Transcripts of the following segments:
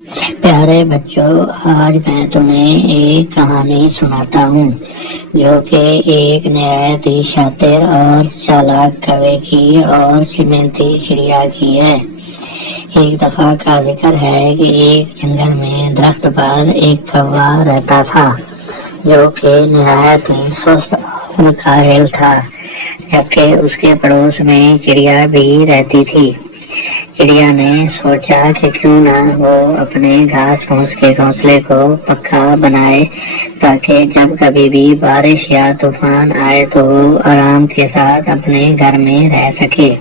پیارے بچوں، آج میں تمہیں ایک کہانی سناتا ہوں جو کہ ایک نہایت ہی شاطر اور چالاک کوے کی اور محنتی چڑیا کی ہے۔ ایک دفعہ کا ذکر ہے کہ ایک جنگل میں درخت پر ایک کوا رہتا تھا جو کہ نہایت ہی سست اور کاہل تھا، جبکہ اس کے پڑوس میں چڑیا بھی رہتی تھی۔ چڑیا نے سوچا کہ کیوں نہ وہ اپنے گھاس پھوس کے گھونسلے کو پکا بنائے تاکہ جب کبھی بھی بارش یا طوفان آئے تو وہ آرام کے ساتھ اپنے گھر میں رہ سکے۔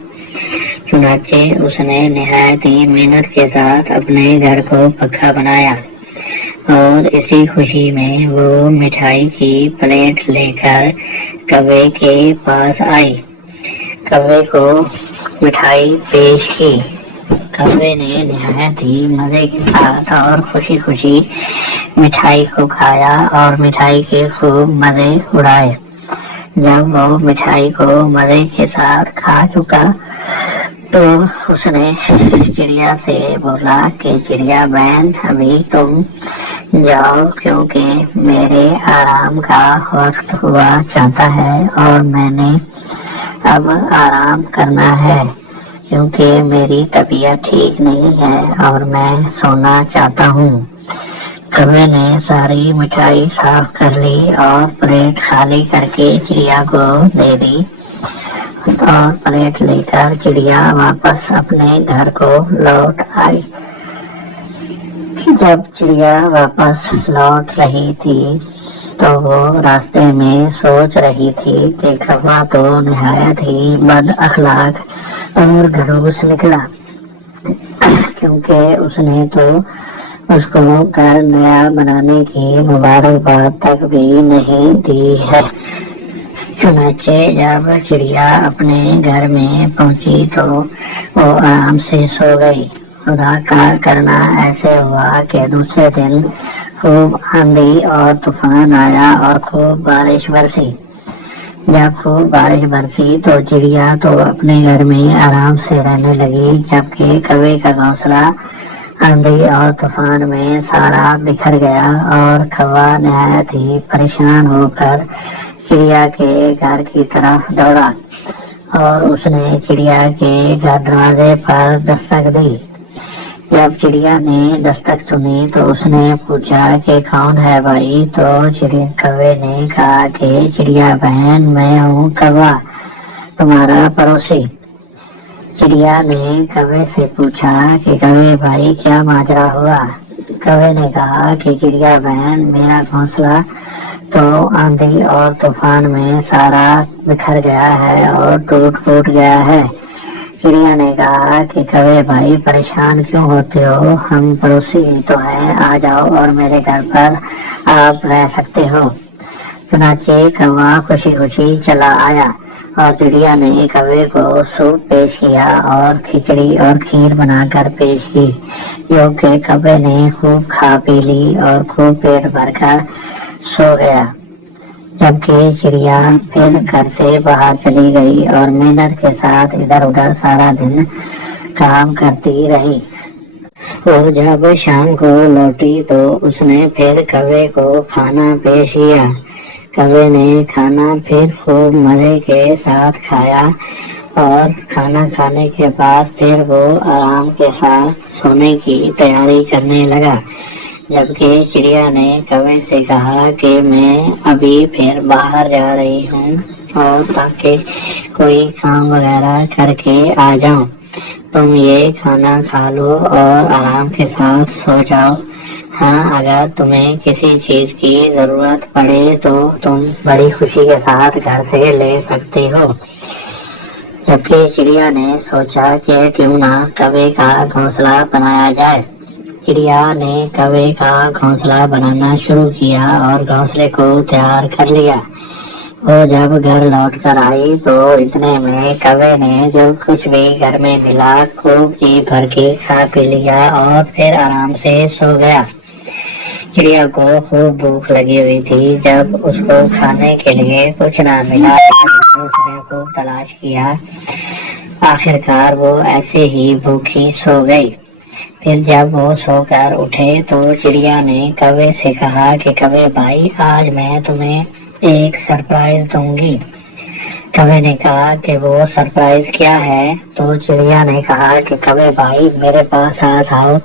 چنانچہ اس نے نہایت ہی محنت کے ساتھ اپنے گھر کو پکا بنایا اور اسی خوشی میں وہ مٹھائی کی پلیٹ لے کر کوے کے پاس آئی۔ کوے کو مٹھائی پیش کی۔ کوے نے نہایت ہی مزے کے ساتھ اور خوشی خوشی مٹھائی کو کھایا اور مٹھائی کے خوب مزے اڑائے۔ جب وہ مٹھائی کو مزے کے ساتھ کھا چکا تو اس نے چڑیا سے بولا کہ چڑیا بہن، ابھی تم جاؤ کیونکہ میرے آرام کا وقت ہوا چاہتا ہے اور میں نے اب آرام کرنا ہے کیونکہ میری طبیعت ٹھیک نہیں ہے اور میں سونا چاہتا ہوں۔ کوے نے ساری مٹھائی صاف کر لی اور پلیٹ خالی کر کے چڑیا کو دے دی اور پلیٹ لے کر چڑیا واپس اپنے گھر کو لوٹ آئی۔ جب چڑیا واپس لوٹ رہی تھی تو وہ راستے میں سوچ رہی تھی کہ کوا تو نہایت ہی بد اخلاق اور گھروس نکلا، کیونکہ اس نے تو اس کو گھر نیا بنانے کی مبارکباد تک بھی نہیں دی ہے۔ چنانچہ جب چڑیا اپنے گھر میں پہنچی تو وہ آرام سے سو گئی۔ خدا کا کرنا ایسے ہوا کہ دوسرے دن خوب آندھی اور طوفان آیا اور خوب بارش برسی۔ جب خوب بارش برسی تو چڑیا تو اپنے گھر میں آرام سے رہنے لگی، جبکہ کوے کا گھونسلہ آندھی اور طوفان میں سارا بکھر گیا اور کوا نہایت ہی پریشان ہو کر چڑیا کے گھر کی طرف دوڑا اور اس نے چڑیا کے گھر دروازے پر دستک دی۔ جب چڑیا نے دستک سنی تو اس نے پوچھا کہ کون ہے بھائی؟ تو کوے نے کہا کہ چڑیا بہن، میں ہوں کوا، تمہارا پڑوسی۔ چڑیا نے کوے سے پوچھا کہ کوے بھائی کیا ماجرا ہوا؟ کوے نے کہا کہ چڑیا بہن، میرا گھونسلہ تو آندھی اور طوفان میں سارا بکھر گیا ہے اور ٹوٹ پھوٹ گیا ہے۔ چڑیا نے کہا کہ کوے بھائی پریشان کیوں ہوتے ہو؟ ہم پڑوسی ہی تو ہیں، آ جاؤ اور میرے گھر پر آپ رہ سکتے ہو۔ چنانچہ کوا خوشی خوشی چلا آیا اور چڑیا نے کوے کو سوپ پیش کیا اور کھچڑی اور کھیر بنا کر پیش کی، جو کہ کوے نے خوب کھا پی لی اور خوب پیٹ بھر کر سو گیا۔ جبکہ چڑیا پھر گھر سے باہر چلی گئی اور محنت کے ساتھ ادھر ادھر سارا دن کام کرتی رہی۔ وہ جب شام کو لوٹی تو اس نے پھر کوے کو کھانا پیش کیا۔ کوے نے کھانا پھر خوب مزے کے ساتھ کھایا اور کھانا کھانے کے بعد پھر وہ آرام کے ساتھ سونے کی تیاری کرنے لگا، جبکہ چڑیا نے کوے سے کہا کہ میں ابھی پھر باہر جا رہی ہوں اور تاکہ کوئی کام وغیرہ کر کے آ جاؤں، تم یہ کھانا کھا لو اور آرام کے ساتھ سو جاؤ۔ ہاں، اگر تمہیں کسی چیز کی ضرورت پڑے تو تم بڑی خوشی کے ساتھ گھر سے لے سکتے ہو۔ جبکہ چڑیا نے سوچا کہ کیوں نہ کوے کا گھونسلہ بنایا جائے۔ چڑیا نے کوے کا گھونسلہ بنانا شروع کیا اور گھونسلے کو تیار کر لیا۔ وہ جب گھر لوٹ کر آئی تو اتنے میں کوے نے جو کچھ بھی گھر میں ملا خوب جی بھر کے کھا پی لیا اور پھر آرام سے سو گیا۔ چڑیا کو خوب بھوک لگی ہوئی تھی۔ جب اس کو کھانے کے لیے کچھ نہ ملا تو اس نے خوب تلاش کیا، آخر کار وہ ایسے ہی بھوکی سو گئی۔ پھر جب وہ سو کر اٹھے تو چڑیا نے کوے سے کہا کہ کوے بھائی آج میں تمہیں ایک سرپرائز دوں گی۔ کوے نے کہا کہ وہ سرپرائز کیا ہے؟ تو چڑیا نے کہا کہ کوے بھائی میرے پاس آؤ،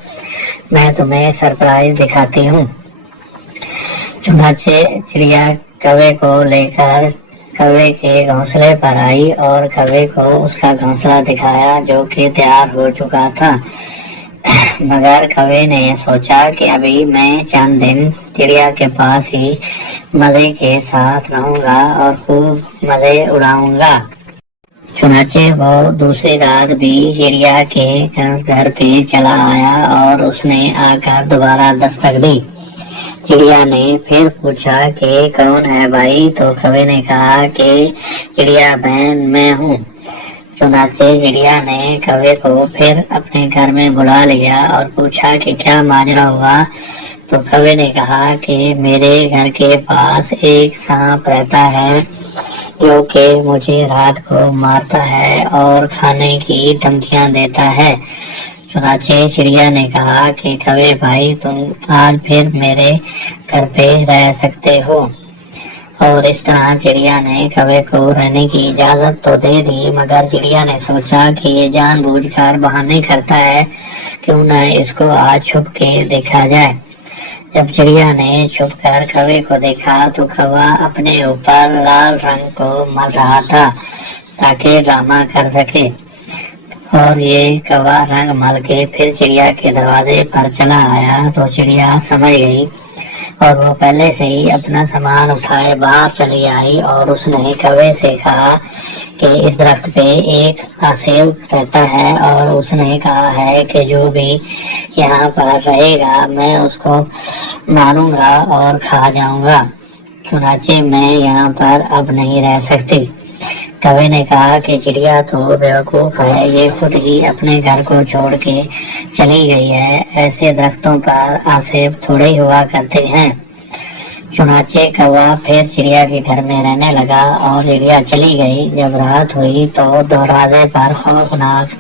میں تمہیں سرپرائز دکھاتی ہوں۔ چنانچہ چڑیا کوے کو لے کر کوے کے گھونسلے پر آئی اور کوے کو اس کا گھونسلہ دکھایا جو کہ تیار ہو چکا تھا، مگر کوے نے سوچا کہ ابھی میں چند دن چڑیا کے پاس ہی مزے کے ساتھ رہوں گا اور خوب مزے اڑاؤں گا۔ چنانچہ وہ دوسری رات بھی چڑیا کے گھر پہ چلا آیا اور اس نے آ کر دوبارہ دستک دی۔ چڑیا نے پھر پوچھا کہ کون ہے بھائی؟ تو کوے نے کہا کہ چڑیا بہن میں ہوں۔ چنانچہ چڑیا نے کوے کو پھر اپنے گھر میں بلا لیا اور پوچھا کہ کیا ماجرا ہوا؟ تو کوے نے کہا کہ میرے گھر کے پاس ایک سانپ رہتا ہے جو کہ مجھے رات کو مارتا ہے اور کھانے کی دھمکیاں دیتا ہے۔ چنانچہ چڑیا نے کہا کہ کوے بھائی تم آج پھر میرے گھر پہ رہ سکتے ہو۔ اور اس طرح چڑیا نے کوے کو رہنے کی اجازت تو دے دی، مگر چڑیا نے سوچا کہ یہ جان بوجھ کر بہانے کرتا ہے، کیوں نہ اس کو آج چھپ کے دیکھا جائے۔ جب چڑیا نے چھپ کر کوے کو دیکھا تو کوا اپنے اوپر لال رنگ کو مل رہا تھا تاکہ ڈرامہ کر سکے، اور یہ کوا رنگ مل کے پھر چڑیا کے دروازے پر چلا آیا تو چڑیا سمجھ گئی اور وہ پہلے سے ہی اپنا سامان اٹھائے باہر چلی آئی اور اس نے کوے سے کہا کہ اس درخت پہ ایک آسیب رہتا ہے اور اس نے کہا ہے کہ جو بھی یہاں پر رہے گا میں اس کو ماروں گا اور کھا جاؤں گا، چنانچہ میں یہاں پر اب نہیں رہ سکتی۔ کوے نے کہا کہ چڑیا تو بیوقوف ہے، یہ خود ہی اپنے گھر کو چھوڑ کے چلی گئی ہے، ایسے درختوں پر آسیب تھوڑے ہی ہوا کرتے ہیں۔ چنانچہ کوا پھر چڑیا کے گھر میں رہنے لگا اور چڑیا چلی گئی۔ جب رات ہوئی تو دروازے پر خوفناک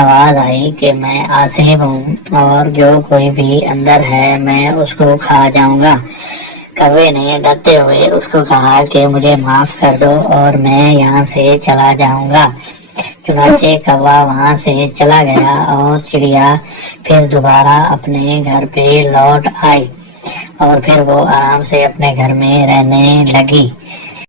آواز آئی کہ میں آسیب ہوں اور جو کوئی بھی اندر ہے میں اس کو کھا جاؤں گا۔ کوے نے ڈرتے ہوئے اس کو کہا کہ مجھے معاف کر دو اور میں یہاں سے چلا جاؤں گا۔ چنانچہ کوا وہاں سے چلا گیا اور چڑیا پھر دوبارہ اپنے گھر پہ لوٹ آئی اور پھر وہ آرام سے اپنے گھر میں رہنے لگی۔